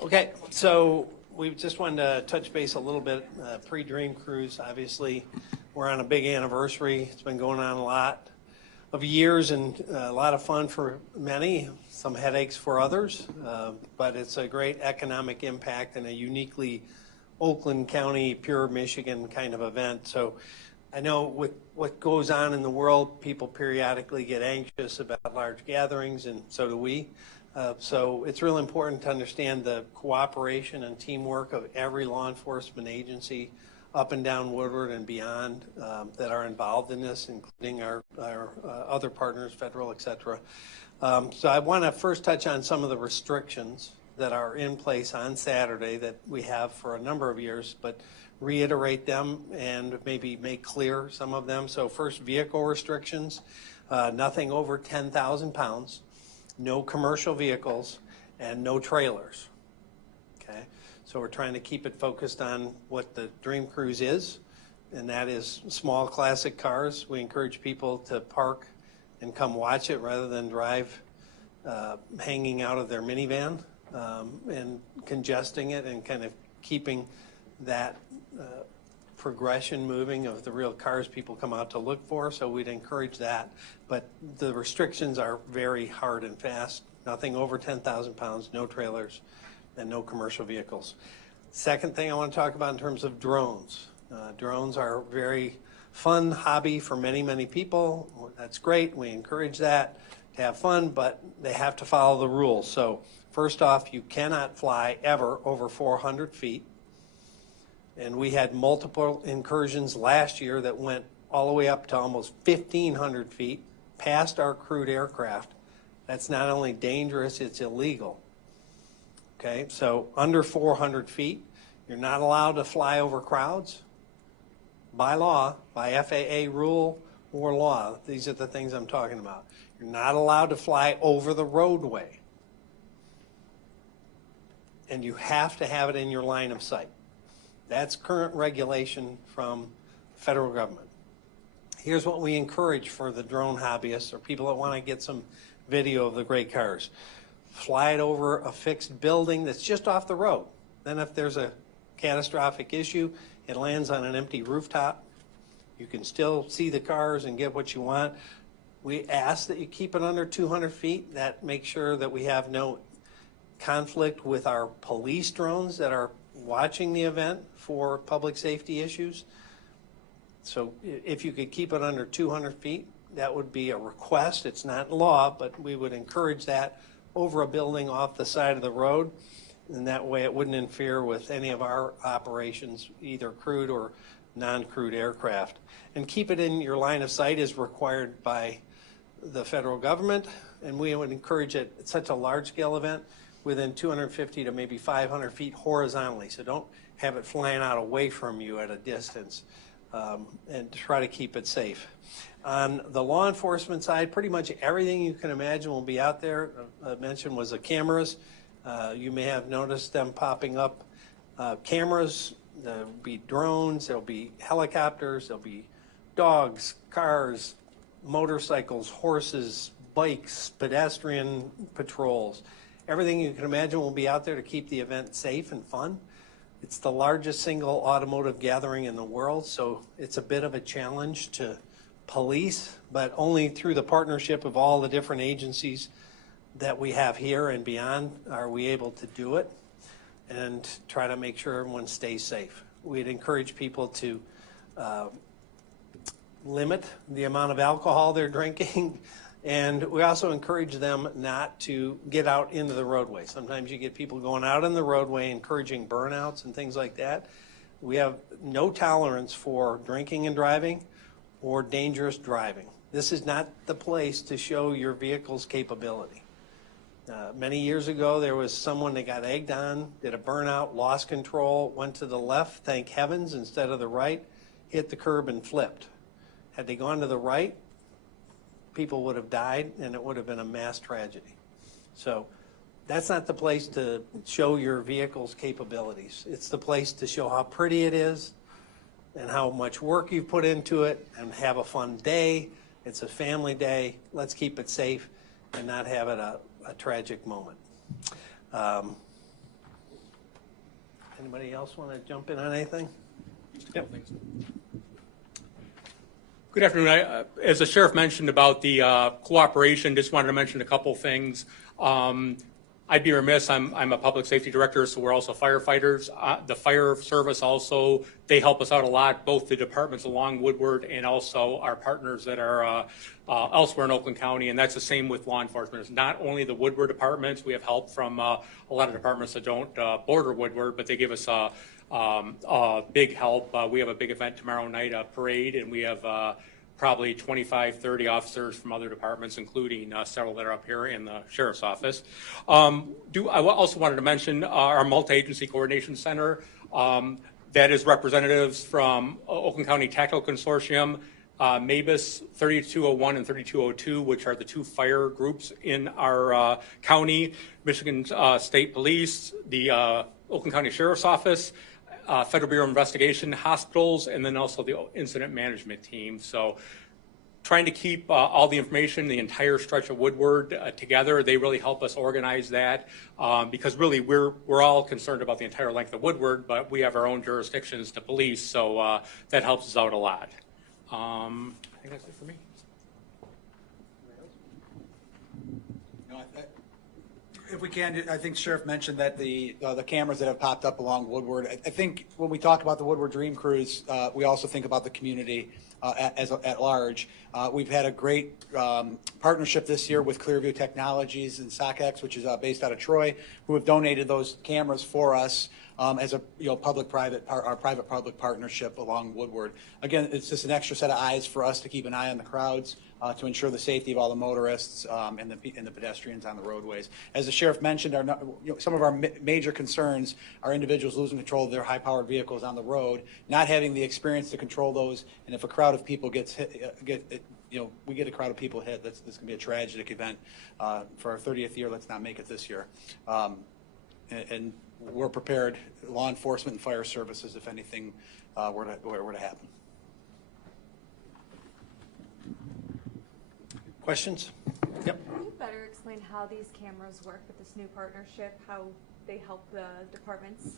Okay, so we just wanted to touch base a little bit. Pre-Dream Cruise, obviously, we're on a big anniversary. It's been going on a lot of years and a lot of fun for many, some headaches for others, but it's a great economic impact and a uniquely Oakland County, pure Michigan kind of event. So I know with what goes on in the world, people periodically get anxious about large gatherings, and so do we. So it's really important to understand the cooperation and teamwork of every law enforcement agency up and down Woodward and beyond that are involved in this, including our other partners, federal, et cetera. So I want to first touch on some of the restrictions that are in place on Saturday that we have for a number of years, but reiterate them and maybe make clear some of them. So first, vehicle restrictions, nothing over 10,000 pounds. No commercial vehicles, and no trailers, okay? So we're trying to keep it focused on what the Dream Cruise is, and that is small classic cars. We encourage people to park and come watch it rather than drive hanging out of their minivan and congesting it and kind of keeping that progression moving of the real cars people come out to look for, so we'd encourage that. But the restrictions are very hard and fast. Nothing over 10,000 pounds, no trailers, and no commercial vehicles. Second thing I want to talk about in terms of drones. Drones are a very fun hobby for many, many people. That's great. We encourage that to have fun, but they have to follow the rules. So first off, you cannot fly ever over 400 feet. And we had multiple incursions last year that went all the way up to almost 1,500 feet past our crewed aircraft. That's not only dangerous, it's illegal. Okay, so under 400 feet, you're not allowed to fly over crowds by law, by FAA rule or law. These are the things I'm talking about. You're not allowed to fly over the roadway. And you have to have it in your line of sight. That's current regulation from the federal government. Here's what we encourage for the drone hobbyists or people that want to get some video of the great cars. Fly it over a fixed building that's just off the road. Then if there's a catastrophic issue, it lands on an empty rooftop. You can still see the cars and get what you want. We ask that you keep it under 200 feet. That makes sure that we have no conflict with our police drones that are watching the event for public safety issues. So if you could keep it under 200 feet, that would be a request. It's not law, but we would encourage that over a building off the side of the road. And that way it wouldn't interfere with any of our operations, either crewed or non-crewed aircraft. And keep it in your line of sight is required by the federal government. And we would encourage it at such a large scale event within 250 to maybe 500 feet horizontally. So don't have it flying out away from you at a distance and try to keep it safe. On the law enforcement side, pretty much everything you can imagine will be out there. I mentioned was the cameras. You may have noticed them popping up. Cameras, there'll be drones, there'll be helicopters, there'll be dogs, cars, motorcycles, horses, bikes, pedestrian patrols. Everything you can imagine will be out there to keep the event safe and fun. It's the largest single automotive gathering in the world, so it's a bit of a challenge to police, but only through the partnership of all the different agencies that we have here and beyond are we able to do it and try to make sure everyone stays safe. We'd encourage people to limit the amount of alcohol they're drinking. And we also encourage them not to get out into the roadway. Sometimes you get people going out in the roadway encouraging burnouts and things like that. We have no tolerance for drinking and driving or dangerous driving. This is not the place to show your vehicle's capability. Many years ago, there was someone that got egged on, did a burnout, lost control, went to the left, thank heavens, instead of the right, hit the curb and flipped. Had they gone to the right, people would have died and it would have been a mass tragedy. So that's not the place to show your vehicle's capabilities. It's the place to show how pretty it is and how much work you've put into it and have a fun day. It's a family day. Let's keep it safe and not have it a tragic moment. Anybody else want to jump in on anything? Yep. Good afternoon. As the sheriff mentioned about the cooperation, just wanted to mention a couple things. I'd be remiss, I'm a public safety director, so we're also firefighters. The fire service also, they help us out a lot, both the departments along Woodward and also our partners that are elsewhere in Oakland County, and that's the same with law enforcement. It's not only the Woodward departments, we have help from a lot of departments that don't border Woodward, but they give us big help. We have a big event tomorrow night, a parade, and we have probably 25, 30 officers from other departments, including several that are up here in the sheriff's office. I also wanted to mention our multi-agency coordination center. That is representatives from Oakland County Tactical Consortium, MABUS 3201 and 3202, which are the two fire groups in our county, Michigan State Police, the Oakland County Sheriff's Office, Federal Bureau of Investigation, hospitals, and then also the incident management team. So trying to keep all the information, the entire stretch of Woodward together, they really help us organize that because really we're all concerned about the entire length of Woodward, but we have our own jurisdictions to police, so that helps us out a lot. I think that's it for me. If we can, I think Sheriff mentioned that the cameras that have popped up along Woodward. I think when we talk about the Woodward Dream Cruise, we also think about the community at large. We've had a great partnership this year with Clearview Technologies and SOCX, which is based out of Troy, who have donated those cameras for us as a public-private private-public partnership along Woodward. Again, it's just an extra set of eyes for us to keep an eye on the crowds, to ensure the safety of all the motorists and the pedestrians on the roadways. As the sheriff mentioned, some of our major concerns are individuals losing control of their high-powered vehicles on the road, not having the experience to control those, and if a crowd of people gets hit, we get a crowd of people hit, this can be a tragic event. For our 30th year, let's not make it this year. And we're prepared, law enforcement and fire services, if anything were to happen. Questions? Yep. Can you better explain how these cameras work with this new partnership, how they help the departments?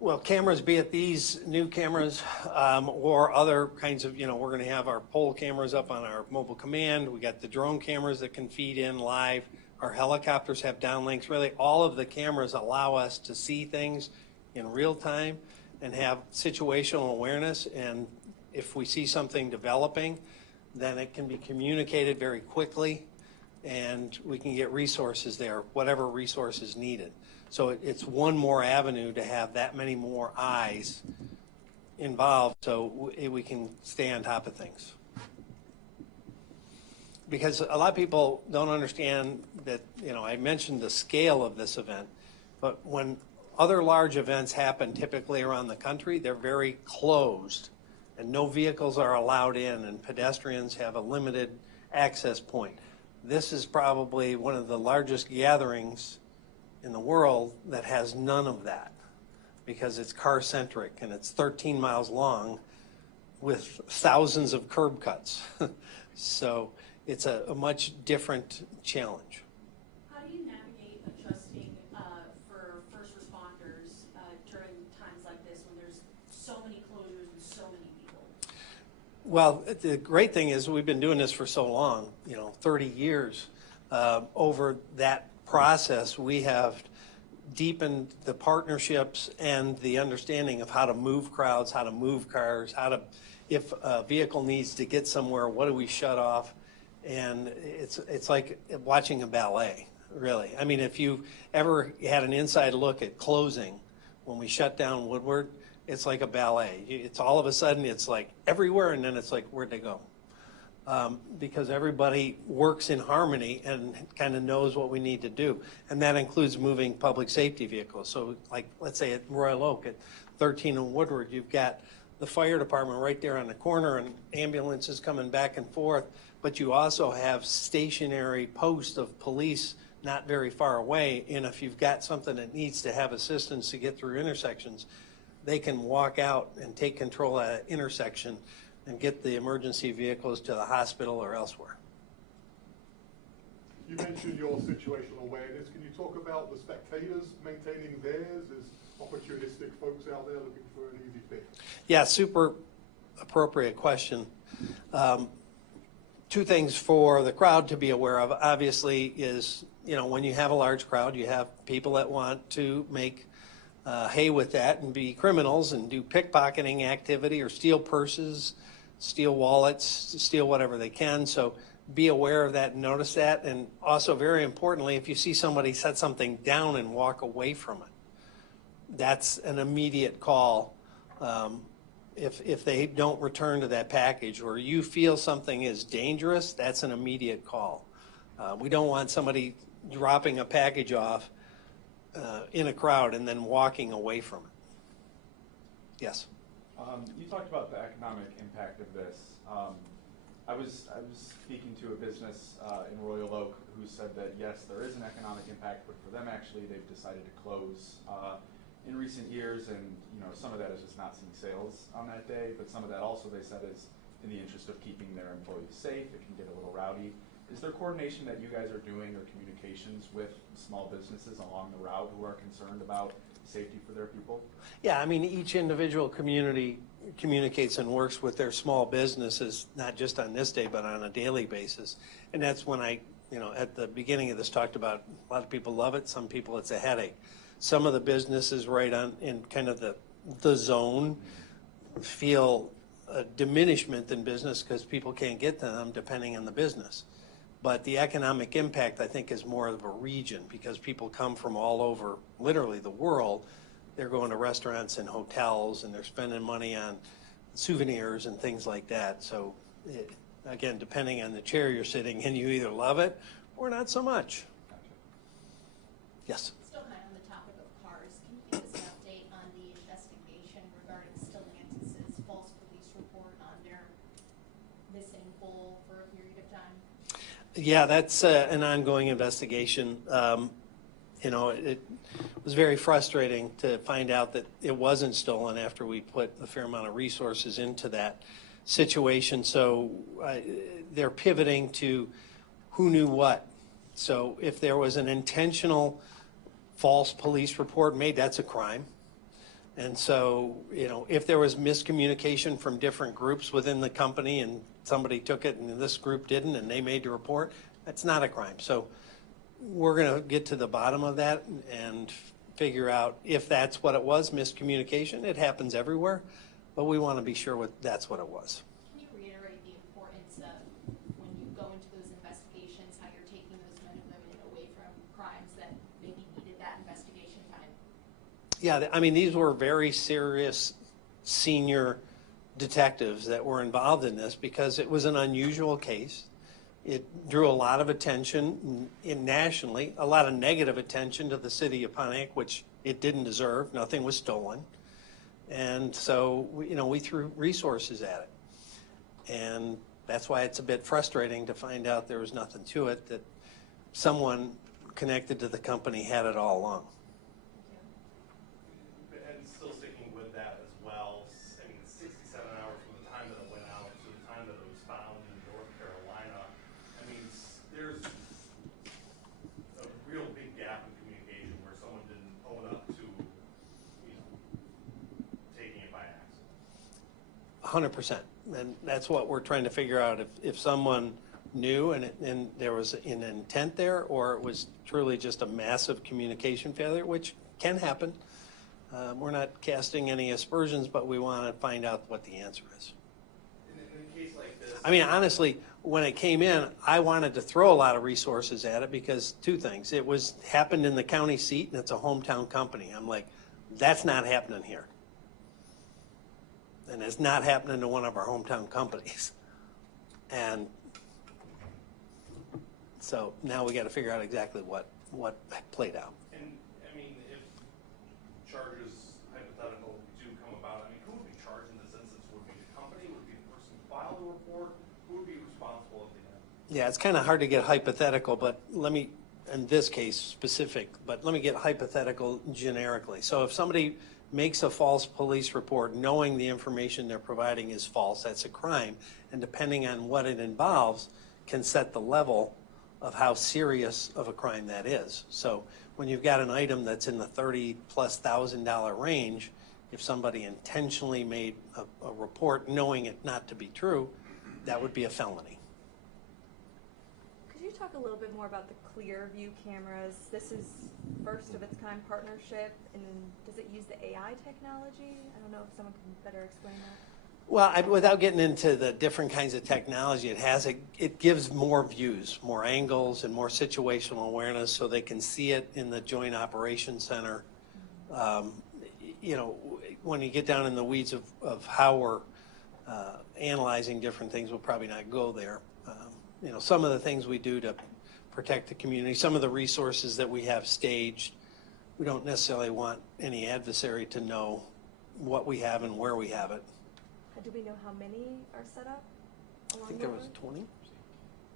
Well, cameras, be it these new cameras or other kinds of, we're going to have our pole cameras up on our mobile command. We got the drone cameras that can feed in live. Our helicopters have downlinks. Really, all of the cameras allow us to see things in real time and have situational awareness. And if we see something developing, then it can be communicated very quickly and we can get resources there, whatever resource is needed. So it's one more avenue to have that many more eyes involved so we can stay on top of things. Because a lot of people don't understand that, I mentioned the scale of this event, but when other large events happen typically around the country, they're very closed and no vehicles are allowed in and pedestrians have a limited access point. This is probably one of the largest gatherings in the world that has none of that because it's car-centric and it's 13 miles long with thousands of curb cuts. So it's a much different challenge. How do you navigate adjusting for first responders during times like this when there's so many closures and so many people? Well, the great thing is we've been doing this for so long, 30 years. Over that process, we have deepened the partnerships and the understanding of how to move crowds, how to move cars, if a vehicle needs to get somewhere, what do we shut off? And it's like watching a ballet, really. I mean, if you ever had an inside look at closing, when we shut down Woodward, it's like a ballet. It's all of a sudden, it's like everywhere, and then it's like, where'd they go? Because everybody works in harmony and kind of knows what we need to do. And that includes moving public safety vehicles. So like, let's say at Royal Oak at 13 and Woodward, you've got the fire department right there on the corner and ambulances coming back and forth. But you also have stationary posts of police not very far away. And if you've got something that needs to have assistance to get through intersections, they can walk out and take control of that intersection and get the emergency vehicles to the hospital or elsewhere. You mentioned your situational awareness. Can you talk about the spectators maintaining theirs? There's opportunistic folks out there looking for an easy fix. Yeah, super appropriate question. Two things for the crowd to be aware of, obviously, is, when you have a large crowd, you have people that want to make hay with that and be criminals and do pickpocketing activity or steal purses, steal wallets, steal whatever they can. So be aware of that and notice that. And also, very importantly, if you see somebody set something down and walk away from it, that's an immediate call. If they don't return to that package or you feel something is dangerous, that's an immediate call. We don't want somebody dropping a package off in a crowd and then walking away from it. Yes? You talked about the economic impact of this. I was speaking to a business in Royal Oak who said that yes, there is an economic impact, but for them actually they've decided to close in recent years, and some of that is just not seeing sales on that day, but some of that also they said is in the interest of keeping their employees safe. It can get a little rowdy. Is there coordination that you guys are doing or communications with small businesses along the route who are concerned about safety for their people? Yeah, each individual community communicates and works with their small businesses, not just on this day, but on a daily basis. And that's when I, at the beginning of this talked about, a lot of people love it, some people it's a headache. Some of the businesses right on in kind of the zone feel a diminishment in business because people can't get to them depending on the business. But the economic impact, I think, is more of a region because people come from all over, literally the world. They're going to restaurants and hotels, and they're spending money on souvenirs and things like that. So, again, depending on the chair you're sitting in, you either love it or not so much. Gotcha. Yes? Still kind of on the topic of cars, can you give us an update on the investigation regarding Stellantis' false police report on their missing bull for a period of time? Yeah, that's an ongoing investigation. It was very frustrating to find out that it wasn't stolen after we put a fair amount of resources into that situation. So they're pivoting to who knew what. So if there was an intentional false police report made, that's a crime. And so, if there was miscommunication from different groups within the company and somebody took it and this group didn't and they made the report, that's not a crime. So we're going to get to the bottom of that and figure out if that's what it was, miscommunication. It happens everywhere, but we want to be sure that's what it was. Can you reiterate the importance of when you go into those investigations, how you're taking those men and women away from crimes that maybe needed that investigation time? Yeah, these were very serious senior detectives that were involved in this because it was an unusual case. It drew a lot of attention nationally, a lot of negative attention to the city of Pontiac, which it didn't deserve. Nothing was stolen. And so, we threw resources at it. And that's why it's a bit frustrating to find out there was nothing to it, that someone connected to the company had it all along. And still sticking with that as well, 67 hours from the time that it went out to the time that it was found in North Carolina, there's a real big gap in communication where someone didn't own up to, taking it by accident. 100%. And that's what we're trying to figure out, if someone knew and there was an intent there, or it was truly just a massive communication failure, which can happen. We're not casting any aspersions, but we want to find out what the answer is. In a case like this, Honestly, when it came in, I wanted to throw a lot of resources at it because two things. It happened in the county seat, and it's a hometown company. I'm like, that's not happening here. And it's not happening to one of our hometown companies. And so now we got to figure out exactly what played out. and if charges, hypothetical, do come about, who would be charged in this instance? Would it be the company? Would it be the person who filed the report? Who would be responsible at the end? Yeah, it's kind of hard to get hypothetical, but in this case specific, but let me get hypothetical generically. So if somebody makes a false police report knowing the information they're providing is false, that's a crime. And depending on what it involves, can set the level of how serious of a crime that is. So when you've got an item that's in the $30,000+ range, if somebody intentionally made a report knowing it not to be true, that would be a felony. Could you talk a little bit more about the Clearview cameras? This is first of its kind partnership, and does it use the AI technology? I don't know if someone can better explain that. Well, without getting into the different kinds of technology it has, it gives more views, more angles, and more situational awareness, so they can see it in the Joint Operations Center. You know, when you get down in the weeds of how we're analyzing different things, we'll probably not go there. You know, some of the things we do to protect the community, some of the resources that we have staged, we don't necessarily want any adversary to know what we have and where we have it. Do we know how many are set up? I think there was 20?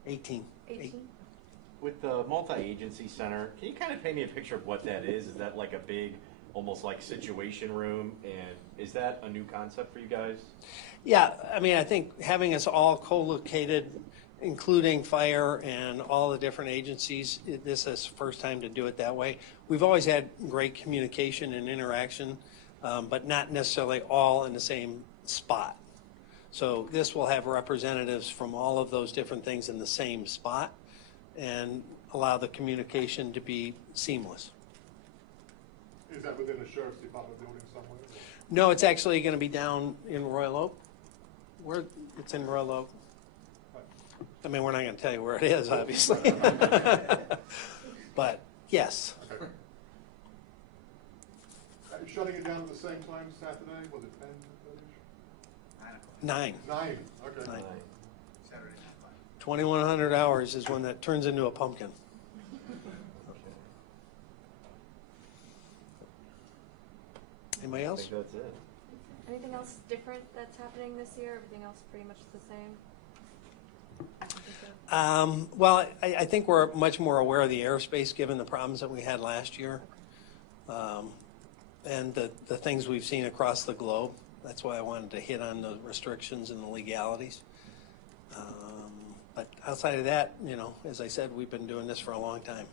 18. 18? With the multi-agency center, can you kind of paint me a picture of what that is? Is that like a big, almost like situation room? And is that a new concept for you guys? Yeah, I mean, I think having us all co-located, including fire and all the different agencies, this is the first time to do it that way. We've always had great communication and interaction, but not necessarily all in the same spot. So this will have representatives from all of those different things in the same spot and allow the communication to be seamless. Is that within the Sheriff's Department building somewhere? No, it's actually going to be down in Royal Oak. It's in Royal Oak. I mean, we're not going to tell you where it is, obviously. But yes. Okay. Are you shutting it down at the same time Saturday? Was it 10? 9. 9. Okay. 9. 2100 hours is when that turns into a pumpkin. Anybody I else? think that's it. Anything else different that's happening this year? Everything else pretty much the same? Well, I think we're much more aware of the airspace given the problems that we had last year, and the things we've seen across the globe. That's why I wanted to hit on the restrictions and the legalities. But outside of that, you know, as I said, we've been doing this for a long time.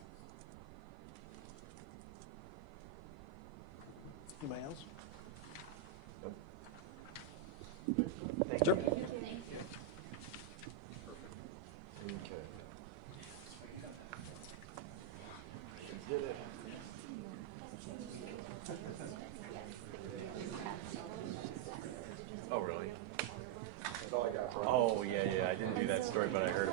Anybody else? Thank Sure. you. Okay. She did it. Oh, really? That's all I got, Brian. Oh, yeah, I didn't do that story, but I heard